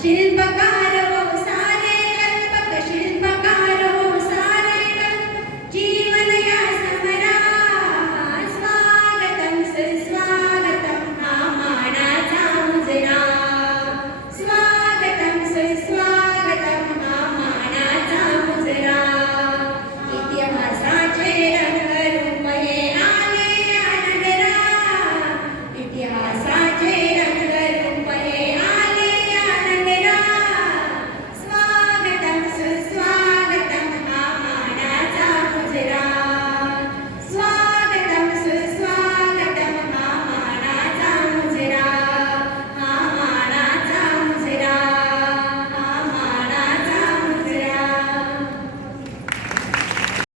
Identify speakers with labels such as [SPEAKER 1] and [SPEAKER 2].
[SPEAKER 1] Sinil ba?